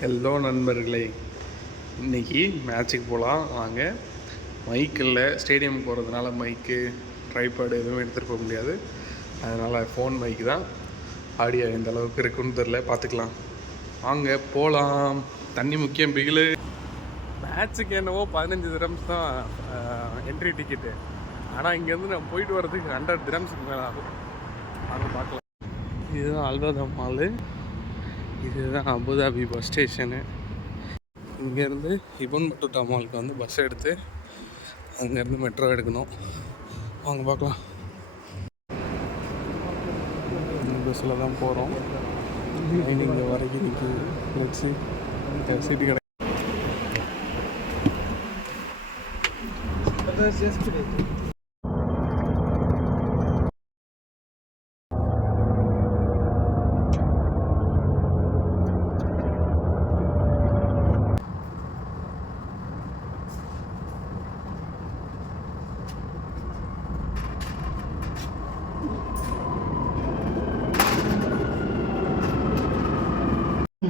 Hello நண்பர்களே, இன்றைக்கி மேட்ச்சுக்கு போகலாம் வாங்க. மைக் இல்லை, ஸ்டேடியம் போகிறதுனால மைக்கு ட்ரைபேடு எதுவும் எடுத்துகிட்டு போக முடியாது. அதனால் ஃபோன் மைக்கு தான். ஆடியோ எந்த அளவுக்கு இருக்குன்னு தெரில, பார்த்துக்கலாம் வாங்க போகலாம். தண்ணி முக்கியம் பிகிலு. மேட்ச்சுக்கு என்னவோ 15 திரம்ஸ் தான் என்ட்ரி டிக்கெட்டு. ஆனால் இங்கேருந்து நம்ம போயிட்டு வர்றதுக்கு 100 திரம்ஸுக்கு மேலே ஆகும். வாங்க பார்க்கலாம். இதுதான் அல்வதா மாலு, இதுதான் அபுதாபி பஸ் ஸ்டேஷனு. இங்கேருந்து இபன் பட்டுட்டா மாலுக்கு வந்து பஸ் எடுத்து அங்கேருந்து மெட்ரோ எடுக்கணும். வாங்க பார்க்கலாம். இந்த பஸ்ஸில் தான் போகிறோம். இங்கே வரைக்கும் நிற்கி சீட்டு கிடையாது.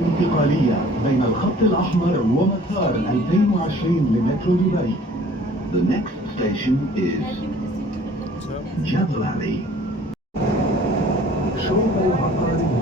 انتقالية بين الخط الأحمر ومسار 2020 لمترو دبي. The next station is جبل علي. شوق العقارية.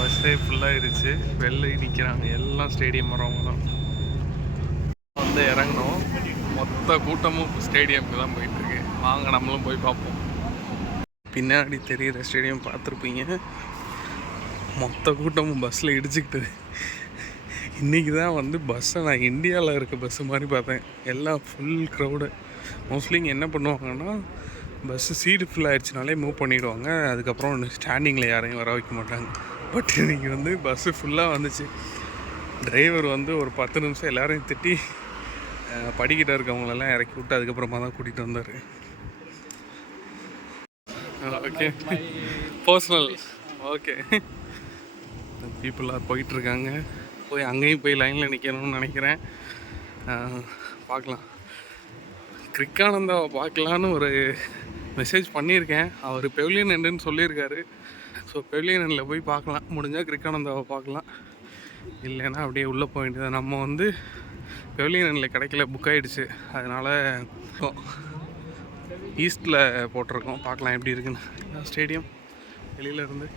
பஸ்ஸே ஃபுல்லாகிடுச்சு. வெளில நிற்கிறாங்க எல்லாம், ஸ்டேடியம் வரவங்க தான். வந்து இறங்கணும். மொத்த கூட்டமும் ஸ்டேடியமுக்கு தான் போயிட்டுருக்கு. வாங்க நம்மளும் போய் பார்ப்போம். பின்னாடி தெரிகிற ஸ்டேடியம் பார்த்துருப்பீங்க. மொத்த கூட்டமும் பஸ்ஸில் இடிச்சுக்கிட்டு. இன்றைக்கி தான் வந்து பஸ்ஸை நான் இந்தியாவில் இருக்க பஸ்ஸு மாதிரி பார்த்தேன். எல்லாம் ஃபுல் க்ரௌடு. மோஸ்ட்லி இங்கே என்ன பண்ணுவாங்கன்னா, பஸ்ஸு சீட்டு ஃபுல் ஆகிடுச்சினாலே மூவ் பண்ணிவிடுவாங்க. அதுக்கப்புறம் ஸ்டாண்டிங்கில் யாரையும் வர வைக்க மாட்டாங்க. பட் இன்றைக்கி வந்து பஸ்ஸு ஃபுல்லாக வந்துச்சு. டிரைவர் வந்து ஒரு 10 நிமிஷம் எல்லோரையும் திட்டி படிக்கிட்ட இருக்கவங்களெல்லாம் இறக்கி விட்டு அதுக்கப்புறமா தான் கூட்டிகிட்டு வந்தார். Okay, personal. ஓகே, பீப்புளாக போயிட்டுருக்காங்க. போய் அங்கேயும் போய் லைனில் நிற்கணும்னு நினைக்கிறேன். பார்க்கலாம். கிரிக்கானந்தாவை பார்க்கலான்னு ஒரு மெசேஜ் பண்ணியிருக்கேன். அவர் பெவிலியன் எண்டுன்னு சொல்லியிருக்காரு. ஸோ பெவிலியனில் போய் பார்க்கலாம். முடிஞ்சால் கிரிக்கானந்தாவை பார்க்கலாம், இல்லைன்னா அப்படியே உள்ளே போக வேண்டியது. நம்ம வந்து பெவிலியனில் கிடைக்கல, புக் ஆகிடுச்சு. அதனால் ஈஸ்ட்டில் போட்டிருக்கோம். பார்க்கலாம் எப்படி இருக்குன்னு. ஸ்டேடியம் வெளியில் இருந்து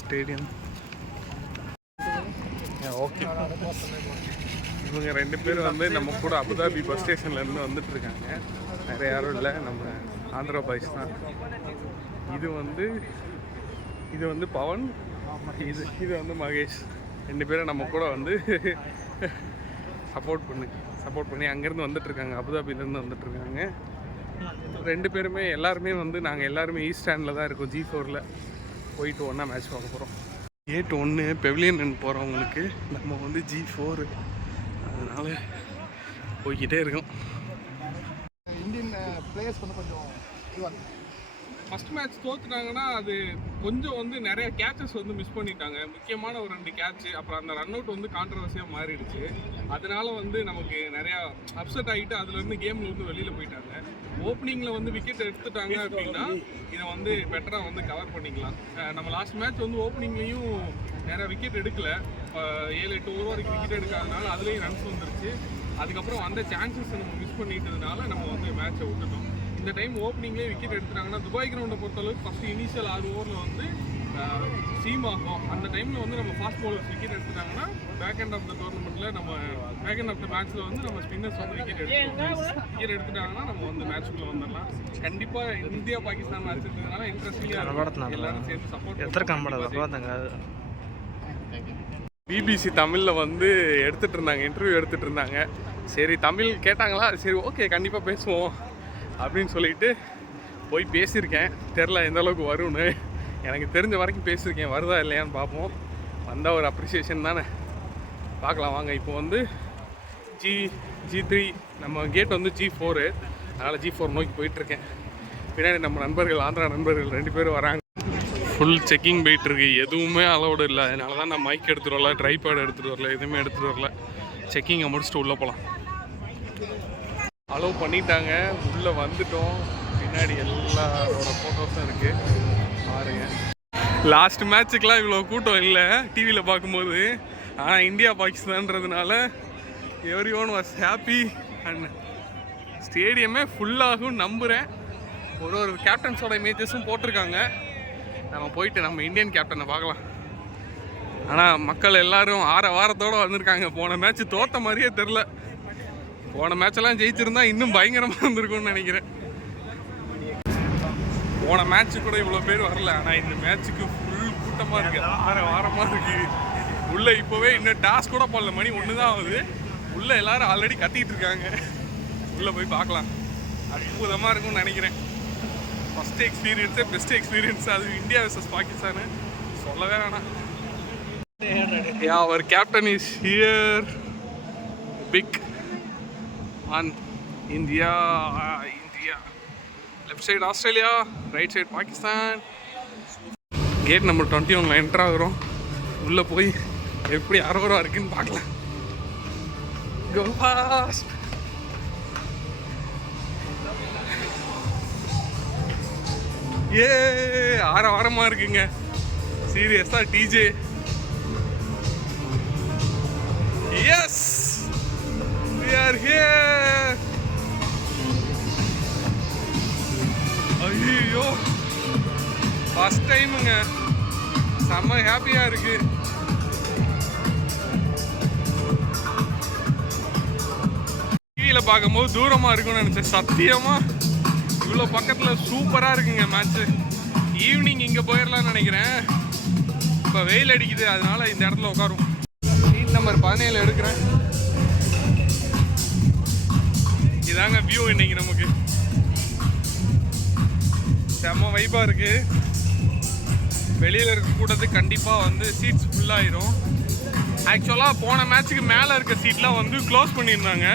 ஸ்டேடியம். ஓகே, இவங்க 2 பேர் வந்து நம்ம கூட அபுதாபி பஸ் ஸ்டேஷன்லேருந்து வந்துட்டுருக்காங்க. வேறு யாரும் இல்லை, நம்ம ஆந்திரா பாய்ஸ் தான். இது வந்து பவன், இது வந்து மகேஷ். 2 பேரும் நம்ம கூட வந்து சப்போர்ட் பண்ணி அங்கேருந்து வந்துட்டுருக்காங்க. அபுதாபிலேருந்து வந்துட்டுருக்காங்க. 2 பேருமே எல்லாருமே வந்து நாங்கள் எல்லாருமே ஈஸ்ட் ஸ்டாண்டில் தான் இருக்கோம். G4ல் போயிட்டு ஒன்றா மேட்ச் பார்க்க போகிறோம். கேட் 1 பெவிலியன் போகிறவங்களுக்கு, நம்ம வந்து G4, அதனால் போய்கிட்டே இருக்கோம். இந்தியன் பிளேயர்ஸ் வந்து கொஞ்சம் ஃபஸ்ட் மேட்ச் தோற்றுட்டாங்கன்னா அது கொஞ்சம் வந்து நிறைய கேட்சஸ் வந்து மிஸ் பண்ணிட்டாங்க. முக்கியமான ஒரு 2 கேட்ச்சு. அப்புறம் அந்த ரன் அவுட் வந்து கான்ட்ரவர்சியாக மாறிடுச்சு. அதனால வந்து நமக்கு நிறையா அப்செட் ஆகிட்டு அதுலேருந்து கேமில் வந்து வெளியில் போயிட்டாங்க. ஓப்பனிங்கில் வந்து விக்கெட் எடுத்துட்டாங்க அப்படின்னா இதை வந்து பெட்டராக வந்து கவர் பண்ணிக்கலாம். நம்ம லாஸ்ட் மேட்ச் வந்து ஓப்பனிங்லேயும் நிறையா விக்கெட் எடுக்கலை. 7-8 ஓவர் வரைக்கும் விக்கெட் எடுக்காதனால அதுலேயும் ரன்ஸ் வந்துருச்சு. அதுக்கப்புறம் அந்த சான்சஸ் நம்ம மிஸ் பண்ணிட்டதுனால நம்ம வந்து மேட்சை விட்டுட்டோம். இந்த டைம் ஓப்பனிங்லேயே விக்கெட் எடுத்துட்டாங்கன்னா, துபாய் கிரவுண்டை பொறுத்தளவுக்கு ஃபஸ்ட்டு இனிஷியல் 6 ஓவரில் வந்து சீம் ஆகும். அந்த டைமில் வந்து நம்ம ஃபாஸ்ட் பவுலர்ஸ் விக்கெட் எடுத்துட்டாங்கன்னா பேக் எண்ட் ஆஃப் த டோர்னமெண்ட்டில் நம்ம பேக் எண்ட் ஆஃப் த மேட்ச்சில் வந்து நம்ம ஸ்பின்னர்ஸ் வந்து விக்கெட் எடுத்துட்டாங்கன்னா நம்ம வந்து மேட்ச்குள்ளே வந்துடலாம். கண்டிப்பாக இந்தியா பாகிஸ்தான் மேட்ச் இருக்கிறதுனால இன்ட்ரெஸ்டிங்காக எல்லாரும் சேர்ந்து சப்போர்ட். பிபிசி தமிழில் வந்து எடுத்துகிட்டு இருந்தாங்க, இன்டர்வியூ எடுத்துகிட்டு இருந்தாங்க. சரி, தமிழ் கேட்டாங்களா, சரி ஓகே கண்டிப்பாக பேசுவோம் அப்படின்னு சொல்லிட்டு போய் பேசியிருக்கேன். தெரில எந்த அளவுக்கு வரும்னு. எனக்கு தெரிஞ்ச வரைக்கும் பேசியிருக்கேன். வருதா இல்லையான்னு பார்ப்போம். வந்தால் ஒரு அப்ரிசியேஷன் தானே, பார்க்கலாம் வாங்க. இப்போ வந்து G3 நம்ம கேட் வந்து G4, அதனால் G4 நோக்கி போயிட்டுருக்கேன். பின்னாடி நம்ம நண்பர்கள், ஆந்திரா நண்பர்கள் 2 பேரும் வராங்க. ஃபுல் செக்கிங் போயிட்டுருக்கு, எதுவுமே அலோடு இல்லை. அதனால தான் நான் மைக் எடுத்துகிட்டு வரல, ட்ரைபேட் எடுத்துகிட்டு வரல, எதுவுமே எடுத்துகிட்டு வரல. செக்கிங்கை முடிச்சுட்டு உள்ளே போகலாம். அலோவ் பண்ணிட்டாங்க, உள்ளே வந்துட்டோம். பின்னாடி எல்லாரோட ஃபோட்டோஸும் இருக்குது பாருங்க. லாஸ்ட் மேட்ச்சுக்கெலாம் இவ்வளோ கூட்டம் இல்லை டிவியில் பார்க்கும்போது. ஆனால் இந்தியா பாகிஸ்தான்றதுனால every one was happy and ஸ்டேடியமே ஃபுல்லாகும் நம்புகிறேன். ஒரு கேப்டன்ஸோட இமேஜஸும் போட்டிருக்காங்க. நம்ம போயிட்டு நம்ம இந்தியன் கேப்டனை பார்க்கலாம். ஆனால் மக்கள் எல்லாரும் வாரத்தோடு வந்திருக்காங்க. போன மேட்ச் தோற்ற மாதிரியே தெரில. போன மேட்செல்லாம் ஜெயிச்சிருந்தா இன்னும் பயங்கரமாக இருந்திருக்கும்னு நினைக்கிறேன். போன மேட்ச்சு கூட இவ்வளோ பேர் வரல, ஆனால் இந்த மேட்ச்சுக்கு ஃபுல் கூட்டமாக இருக்குது, வாரமாக இருக்குது. உள்ளே இப்போவே இன்னும் டாஸ் கூட போடல, மணி 1 தான் ஆகுது. உள்ளே எல்லோரும் ஆல்ரெடி கத்திக்கிட்டு இருக்காங்க. உள்ளே போய் பார்க்கலாம், அற்புதமாக இருக்கும்னு நினைக்கிறேன். ஃபஸ்ட்டு எக்ஸ்பீரியன்ஸே பெஸ்ட் எக்ஸ்பீரியன்ஸ். அது இந்தியா வர்சஸ் பாகிஸ்தானு சொல்லவே வேணாம். அவர் captain is here. Pick on India. Left side Australia, right side Pakistan. Gate number 21 entry ஆகுறோம். உள்ளே போய் எப்படி அரோரா இருக்குன்னு பார்க்கலாம். Go fast. வாரமாக இருக்குங்க. சீரியஸா DJ. Yes, we are here. ஐயோ, ஃபர்ஸ்ட் டைமுங்க, செம்ம ஹாப்பியாக இருக்கு. டிவியில் பார்க்கும்போது தூரமாக இருக்கும்னு நினச்சேன். சத்தியமாக இவ்வளோ பக்கத்தில் சூப்பராக இருக்குங்க மேட்ச்சு. ஈவினிங் இங்கே போயிடலான்னு நினைக்கிறேன். இப்போ வெயில் அடிக்குது, அதனால இந்த இடத்துல உட்காரும். சீட் நம்பர் 17 எடுக்கிறேன். இதாங்க வியூ இன்னைக்கு நமக்கு. செம்ம வைப்பாக இருக்குது. வெளியில் இருக்க கூட்டத்து கண்டிப்பாக வந்து சீட்ஸ் ஃபுல்லாகிடும். ஆக்சுவலாக போன மேட்ச்சுக்கு மேலே இருக்க சீட்லாம் வந்து க்ளோஸ் பண்ணியிருந்தாங்க.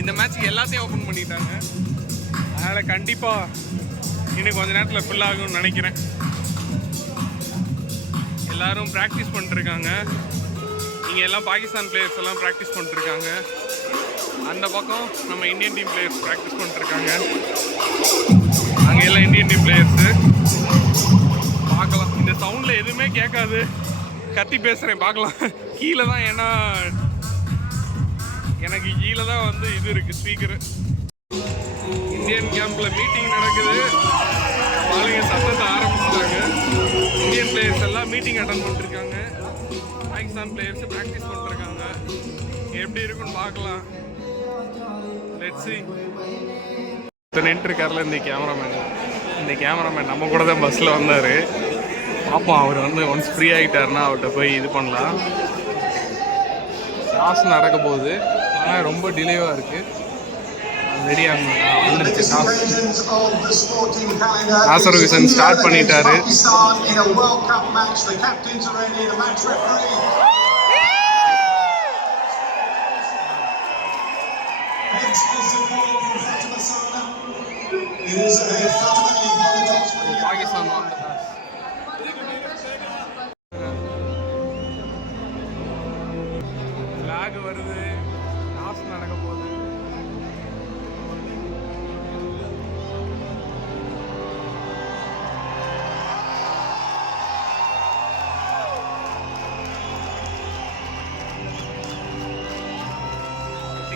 இந்த மேட்ச்சுக்கு எல்லாத்தையும் ஓப்பன் பண்ணிட்டாங்க. அதனால் கண்டிப்பாக இன்னும் கொஞ்ச நேரத்தில் ஃபுல்லாகும்னு நினைக்கிறேன். எல்லோரும் ப்ராக்டிஸ் பண்ணிட்டுருக்காங்க. இங்கே எல்லாம் பாகிஸ்தான் பிளேயர்ஸ் எல்லாம் ப்ராக்டிஸ் பண்ணிட்டுருக்காங்க. அந்த பக்கம் நம்ம இந்தியன் டீம் பிளேயர்ஸ் ப்ராக்டிஸ் பண்ணிட்டுருக்காங்க. அங்கே எல்லாம் இந்தியன் டீம் பிளேயர்ஸு பார்க்கலாம். இந்த சவுண்டில் எதுவுமே கேட்காது, கத்தி பேசுகிறேன் பார்க்கலாம். கீழே தான், ஏன்னா எனக்கு கீழே தான் வந்து இது இருக்குது, ஸ்பீக்கரு. இந்தியன் கேம்பில் மீட்டிங் நடக்குது. ஆளுங்க சத்தத்தை ஆரம்பிச்சிட்டாங்க. இந்தியன் பிளேயர்ஸ் எல்லாம் மீட்டிங் அட்டன் பண்ணிருக்காங்க. பாகிஸ்தான் பிளேயர்ஸ் ப்ராக்டிஸ் பண்ணிருக்காங்க. எப்படி இருக்குன்னு பார்க்கலாம். Let's see. நின்றுருக்காரில் இந்த கேமராமேன் நம்ம கூட தான் பஸ்ஸில் வந்தார். பார்ப்போம், அவர் வந்து ஒன்ஸ் ஃப்ரீ ஆகிட்டாருன்னா அவர்கிட்ட போய் இது பண்ணலாம். டாஸ் நடக்க போகுது, ஆனால் ரொம்ப டிலேவாக இருக்குது. ரெடியாக வந்துருச்சு. நாசர் ஹுசைன் ஸ்டார்ட் பண்ணிட்டாரு. பாகிஸ்தான் ஃபிளாக் வருது, டாஸ் நடக்க போகுது.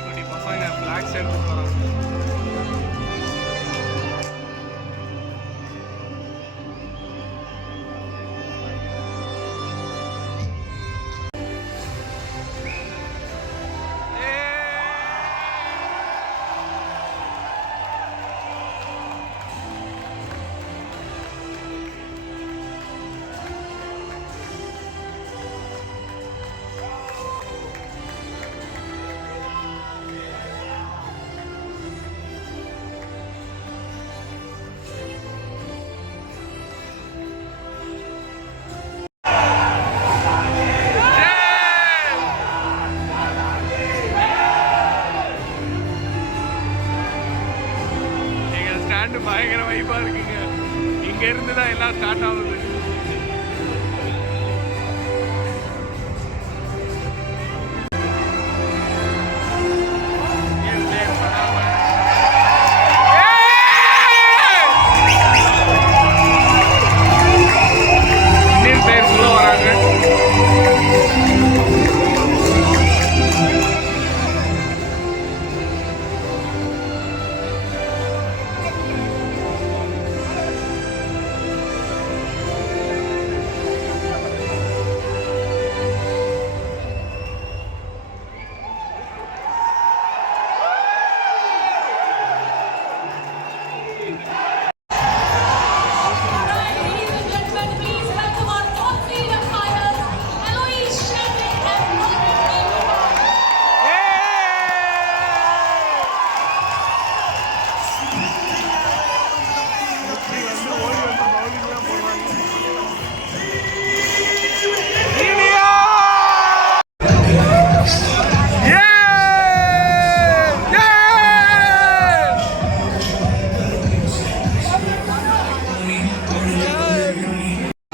குட்டி பசங்க ஃபிளாக்ஸ் எடுத்துட்டு வராங்க. ஸ்டாண்டு பயங்கர வைப்பாக இருக்குங்க. இங்கேருந்து தான் எல்லாம் ஸ்டார்ட் ஆகுது. இந்தியன் பிளேயர்ஸ் உள்ள வராங்க.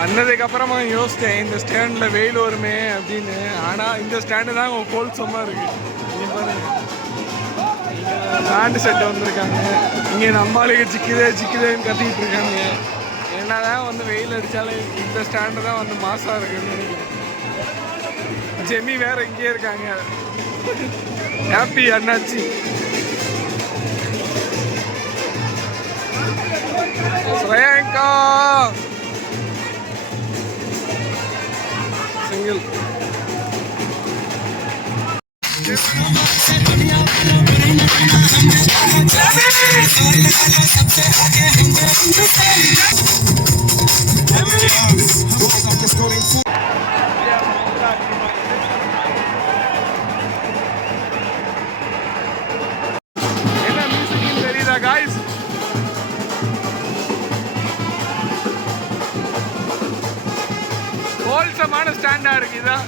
வந்ததுக்கப்புறமா யோசித்தேன் இந்த ஸ்டாண்டில் வெயில் வருமே அப்படின்னு. ஆனால் இந்த ஸ்டாண்டு தான் கோல்சமாக இருக்குது. இங்கே பாருங்க, பேண்ட் செட்டு வந்திருக்காங்க. இங்கே நம்மளுக்கு சிக்குதேன்னு கத்திக்கிட்டு இருக்காங்க. என்னதான் வந்து வெயில் அடித்தாலும் இந்த ஸ்டாண்டு தான் வந்து மாசாக இருக்குன்னு நினைக்கிறேன். ஜெமி வேற இங்கே இருக்காங்க. ஹாப்பி அண்ணாச்சி. ஸ்ரேங்கா சிங்கிள். என்ன மியூசிக் தெரியுதா காய்ஸ்? ஹோல்சமான ஸ்டாண்டா இருக்கு. இதான்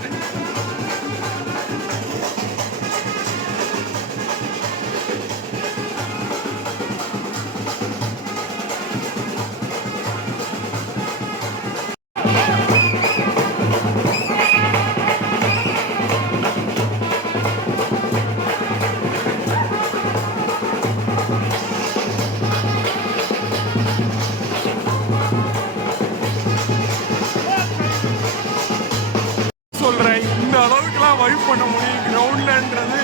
சொல்றேன். இந்த அளவுக்குலாம் வைப் பண்ண முடியும் கிரவுண்ட்லன்றது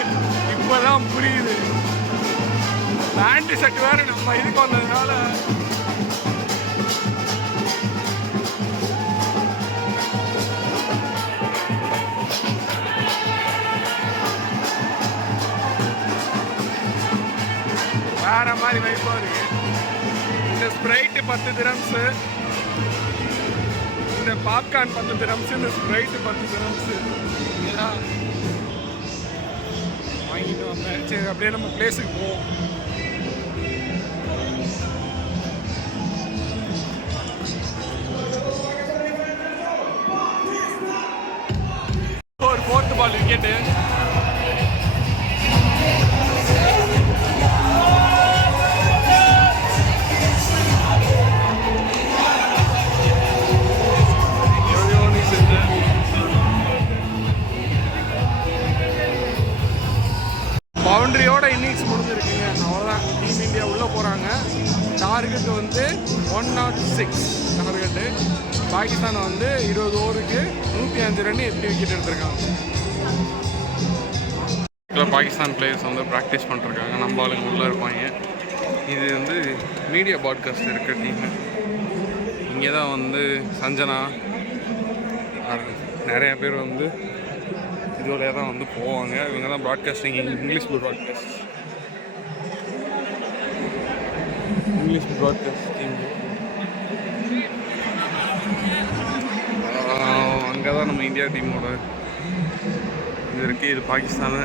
இப்பதான் புரியுது. பேண்ட் செட் வேற நம்ம இதுக்கு வந்ததுனால வேற மாதிரி வைப்பா இருக்கு. இந்த ஸ்ப்ரைட் 10 திரம்ஸ், இந்த பாப்கார்ன் 10 திரம்ஸ், இந்த ஸ்ப்ரைட் 10 திரம்ஸ் வாங்கிட்டு வந்தேன். சரி, அப்படியே நம்ம பிளேஸுக்கு போவோம். ஒரு 4th பால் விக்கெட்டு. பவுண்டரியோட இன்னிங்ஸ் முடிஞ்சிருக்குங்க. அவ்வளோதான், டீம் இந்தியா உள்ளே போகிறாங்க. டார்கெட் வந்து 106 டார்கெட்டு. பாகிஸ்தான் வந்து 20 ஓவருக்கு 105 ரன் 8 விக்கெட் எடுத்திருக்காங்க. பாகிஸ்தான் பிளேயர்ஸ் வந்து ப்ராக்டிஸ் பண்ணிருக்காங்க. நம்ம ஆளுங்க உள்ளே இருப்பாங்க. இது வந்து மீடியா பாட்காஸ்ட் இருக்க டீமு. இங்கே தான் வந்து சஞ்சனா நிறையா பேர் வந்து இதோடைய தான் வந்து போவாங்க. இவங்க தான் ப்ராட்காஸ்டிங், இங்கிலீஷ் ப்ராட்காஸ்டிங் அங்கே தான் நம்ம இந்தியா டீமோட இது இருக்குது. இது பாகிஸ்தானு.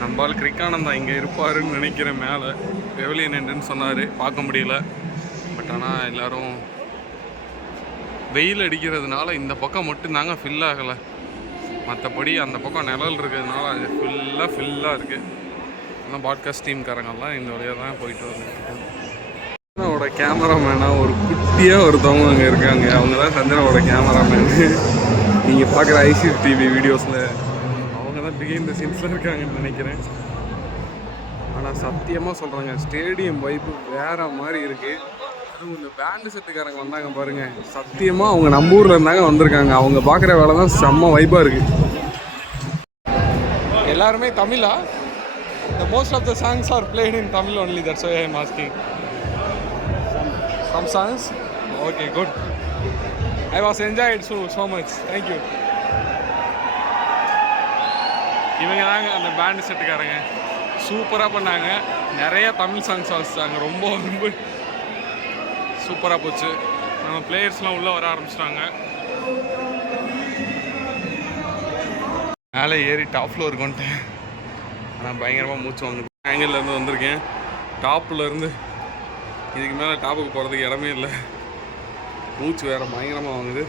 நம்மால் கிரிக்கானந்தா இங்கே இருப்பாருன்னு நினைக்கிறேன். மேலே பெவிலியன் என்னன்னு சொன்னார், பார்க்க முடியல. பட் ஆனால் எல்லோரும் வெயில் அடிக்கிறதுனால இந்த பக்கம் மட்டும்தாங்க ஃபில் ஆகலை. மற்றபடி அந்த பக்கம் நிழல் இருக்கிறதுனால அது ஃபுல்லாக இருக்குது. ஆனால் பாட்காஸ்ட் டீம்காரங்கெல்லாம் இந்த வழியாக தான் போயிட்டு வந்துருக்கு. சஞ்சனாவோட கேமராமேனாக ஒரு குட்டியாக ஒருத்தவங்க அங்கே இருக்காங்க. அவங்க தான் சஞ்சனாவோட கேமராமேனு. நீங்கள் பார்க்குற ICTV வீடியோஸில் அவங்க தான் பிகைண்ட் த சீன்ஸில் இருக்காங்கன்னு நினைக்கிறேன். ஆனால் சத்தியமாக சொல்கிறாங்க, ஸ்டேடியம் வைப்பு வேறு மாதிரி இருக்குது. அதுவும் இந்த பேண்டு செட்டுக்காரங்க வந்தாங்க பாருங்கள், சத்தியமாக அவங்க நம்ம ஊரில் இருந்தாங்க வந்திருக்காங்க. அவங்க பார்க்குற வேலை தான் செம்ம வைப்பாக இருக்குது. எல்லாருமே தமிழா? The most of the songs are played in Tamil only, that's why I am asking. Some songs? Okay, good. I was enjoyed so much. Thank you. இவங்க தாங்க அந்த பேண்டு செட்டுக்காரங்க. சூப்பராக பண்ணாங்க. நிறைய தமிழ் சாங்ஸ் வாசித்தாங்க. ரொம்ப ரொம்ப சூப்பராக போச்சு. நம்ம பிளேயர்ஸ்லாம் உள்ளே வர ஆரம்பிச்சிட்டாங்க. மேலே ஏறி டாப் ஃப்ளோருக்கு வந்துட்டேன். ஆனால் பயங்கரமாக மூச்சு வாங்க. ஆங்கிள்லேருந்து வந்திருக்கேன். டாப்லேருந்து இதுக்கு மேலே டாப்புக்கு போகிறதுக்கு இடமே இல்லை. மூச்சு வேறு பயங்கரமாக வாங்குது.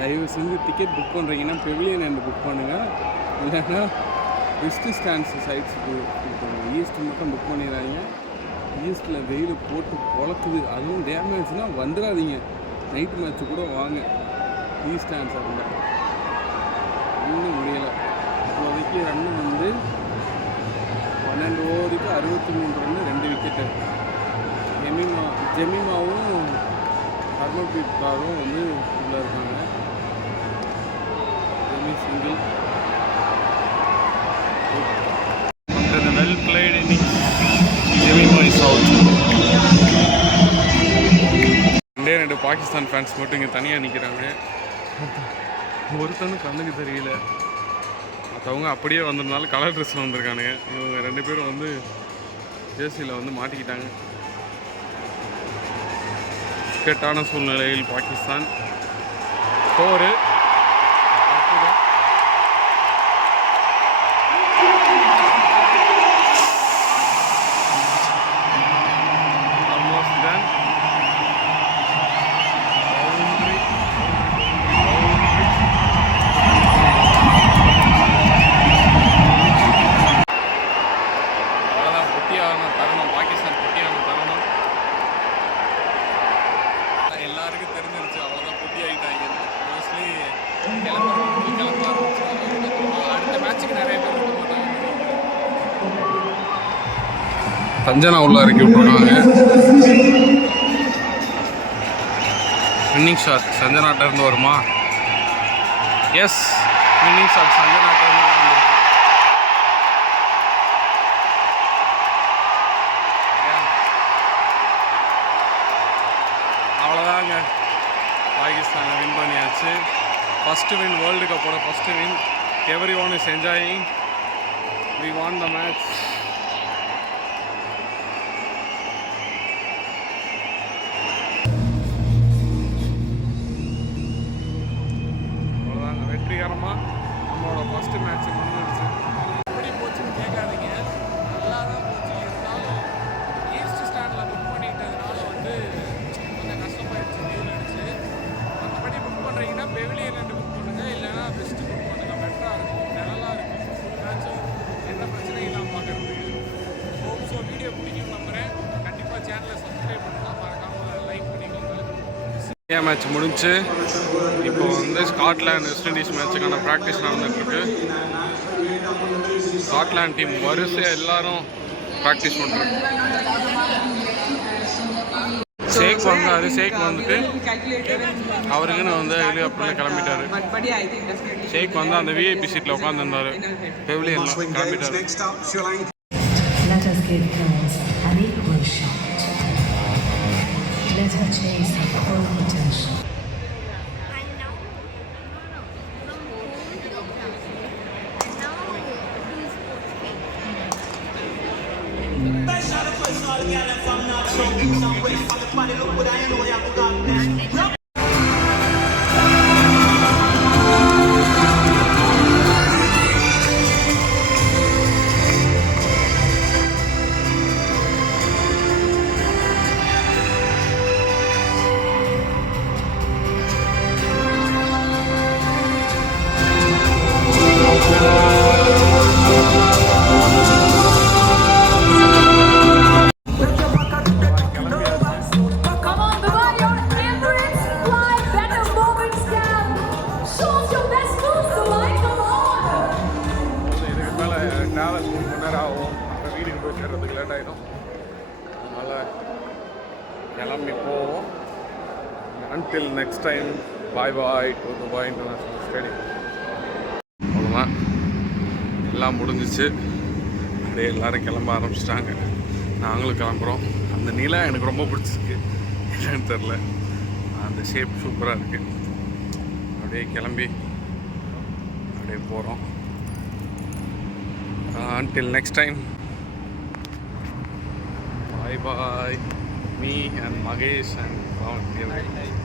தயவு செஞ்சு டிக்கெட் புக் பண்ணுறீங்கன்னா பெவிலியன் எண்ட் புக் பண்ணுங்கள். இல்லைன்னா வெஸ்ட் ஸ்டாண்ட்ஸ் சைட்ஸ் புக் பண்ணுங்கள். ஈஸ்ட் மட்டும் புக் பண்ணிடுறாங்க. ஈஸ்ட்டில் வெயில் போட்டு பொழக்குது. அதுவும் டேமேஜ்னால் வந்துடாதீங்க. நைட்டு மேட்ச்சு கூட வாங்க. ஈஸ்ட் ஸ்டாண்ட்ஸ் இருந்தால் இன்னும் முடியலை. இப்போதைக்கு ரன்னு வந்து 12 ஓவருக்கு 63 ரன்னு, 2 விக்கெட்டு. ஜெமிமாவும் ஹர்மன்ப்ரீத் கௌரும் வந்து உள்ளே இருக்காங்க. Jamie single. Well plate innings. Jemimah is out. 2 Pakistan fans மட்டும் இங்கே தனியாக நிற்கிறாங்க. ஒருத்தனும் கண்ணுக்கு தெரியல. மற்றவங்க அப்படியே வந்ததுனால கலர் ட்ரெஸ்ஸில் வந்திருக்கானுங்க. இவங்க 2 பேரும் வந்து ஜேர்சியில் வந்து மாட்டிக்கிட்டாங்க. இக்கட்டான சூழ்நிலையில் பாகிஸ்தான் ஸ்கோரு. எல்லாருக்கும் தெரிஞ்சிருச்சு அவ்வளோதான், புட்டி ஆகிட்டாங்க. மோஸ்ட்லி கிளம்ப அடுத்த மேட்சுக்கு நிறைய பேர் இருக்க மாட்டாங்க. சஞ்சனா உள்ள இறக்கி விட்டுருக்காங்க. வின்னிங் ஷாட் சஞ்சனாட்ட இருந்து வருமா? எஸ், வின்னிங் ஷாட் சஞ்சனாட்ட இருந்து வந்துருக்கு. அவ்வளோதாங்க, பாகிஸ்தானை வின் பண்ணியாச்சு. ஃபஸ்ட்டு வின், வேர்ல்டு கப்போட first win. Every one is enjoying. We won the match. அவ்வளோதாங்க, வெற்றிகரமாக நம்மளோட ஃபஸ்ட்டு மேட்ச் முடிஞ்சிருச்சு. எப்படி போச்சுன்னு கேட்காதீங்க, நல்லா தான் போச்சு. இருந்தாலும் ஈஸ்ட் ஸ்டாண்டில் புக் பண்ணிட்டதுனால வந்து கொஞ்சம் கஷ்டமாயிடுச்சு, லீவ் அடிச்சு. மற்றபடி புக் பண்ணுறீங்கன்னா பெவிலியன் ரெண்டு புக் பண்ணுங்கள், இல்லைன்னா பெஸ்ட்டு புக் பண்ணுங்கள். பெட்டராக இருக்கும், நல்லா இருக்கும் மேட்ச்சு. எந்த பிரச்சனையும் இல்லாமல் பார்க்குறதுக்கு. ஸோ வீடியோ பிடிக்கும் நம்புகிறேன். கண்டிப்பாக சேனலை சப்ஸ்கிரைப் பண்ணலாம், மறக்காமல் லைக் பண்ணிக்கோங்க. இந்தியா மேட்ச் முடிஞ்சு இப்போ வந்து ஸ்காட்லாண்ட் வெஸ்ட் இண்டீஸ் மேட்சுக்கான ப்ராக்டிஸ் நடந்துகிட்ருக்கு. ஸ்காட்லாண்ட் டீம் வரிசையாக எல்லாரும் ப்ராக்டிஸ் பண்ணுறாங்க. ஷேக் வந்தார். ஷேக் வந்துட்டு அவருக்குன்னு வந்து ஹெலிகாப்டரில் கிளம்பிட்டார். ஷேக் வந்து அந்த விஐபி சீட்டில் உட்காந்துருந்தார். பெவிலியனில் கிளம்பிட்டார். Let us give girls an equal shot. Let her chase her full potential. போவோம். Until next time, bye bye to Dubai International Stadium. அவ்வளோதான், எல்லாம் முடிஞ்சிச்சு. அப்படியே எல்லோரும் கிளம்ப ஆரம்பிச்சிட்டாங்க. நாங்களும் கிளம்புறோம். அந்த நிலா எனக்கு ரொம்ப பிடிச்சிருக்கு, என்னன்னு தெரில. அந்த ஷேப் சூப்பராக இருக்குது. அப்படியே கிளம்பி அப்படியே போகிறோம். Until next time, bye bye. Me and Magesh and Ravan.